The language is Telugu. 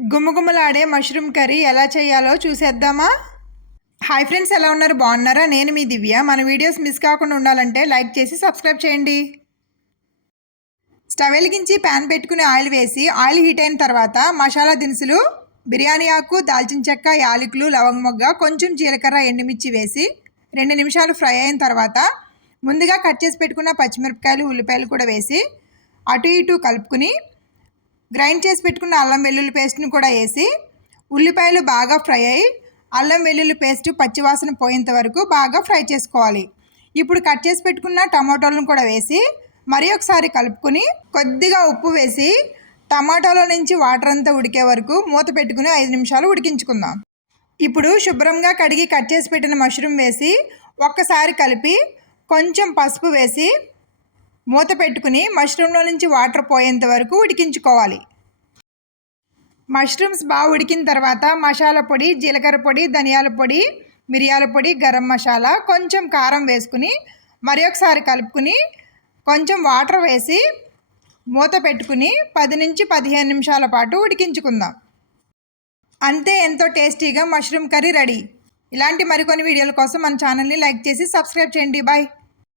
గుమగుమలాడే మష్రూమ్ కర్రీ ఎలా చేయాలో చూసేద్దామా? హాయ్ ఫ్రెండ్స్, ఎలా ఉన్నారు? బాగున్నారా? నేను మీ దివ్య. మన వీడియోస్ మిస్ కాకుండా ఉండాలంటే లైక్ చేసి సబ్స్క్రైబ్ చేయండి. స్టవ్ వెలిగించి ప్యాన్ పెట్టుకుని ఆయిల్ వేసి ఆయిల్ హీట్ అయిన తర్వాత మసాలా దినుసులు బిర్యానీ ఆకు, దాల్చిన చెక్క, యాలకులు, లవంగ మొగ్గ, కొంచెం జీలకర్ర, ఎండుమిర్చి వేసి 2 నిమిషాలు ఫ్రై అయిన తర్వాత ముందుగా కట్ చేసి పెట్టుకున్న పచ్చిమిరపకాయలు, ఉల్లిపాయలు కూడా వేసి అటు ఇటు కలుపుకుని గ్రైండ్ చేసి పెట్టుకున్న అల్లం వెల్లుల్లి పేస్ట్ని కూడా వేసి ఉల్లిపాయలు బాగా ఫ్రై అయ్యి అల్లం వెల్లుల్లి పేస్ట్ పచ్చివాసన పోయేంత వరకు బాగా ఫ్రై చేసుకోవాలి. ఇప్పుడు కట్ చేసి పెట్టుకున్న టమాటోలను కూడా వేసి మరి ఒకసారి కలుపుకొని కొద్దిగా ఉప్పు వేసి టమాటోలో నుంచి వాటర్ అంతా ఉడికే వరకు మూత పెట్టుకుని 5 నిమిషాలు ఉడికించుకుందాం. ఇప్పుడు శుభ్రంగా కడిగి కట్ చేసి పెట్టిన మష్రూమ్ వేసి ఒక్కసారి కలిపి కొంచెం పసుపు వేసి మూత పెట్టుకుని మష్రూమ్లో నుంచి వాటర్ పోయేంత వరకు ఉడికించుకోవాలి. మష్రూమ్స్ బాగా ఉడికిన తర్వాత మసాలా పొడి, జీలకర్ర పొడి, ధనియాల పొడి, మిరియాల పొడి, గరం మసాలా, కొంచెం కారం వేసుకుని మరి ఒకసారి కలుపుకుని కొంచెం వాటర్ వేసి మూత పెట్టుకుని 10 నుంచి 15 నిమిషాల పాటు ఉడికించుకుందాం. అంతే, ఎంతో టేస్టీగా మష్రూమ్ కర్రీ రెడీ. ఇలాంటి మరికొన్ని వీడియోల కోసం మన ఛానల్ని లైక్ చేసి సబ్స్క్రైబ్ చేయండి. బాయ్.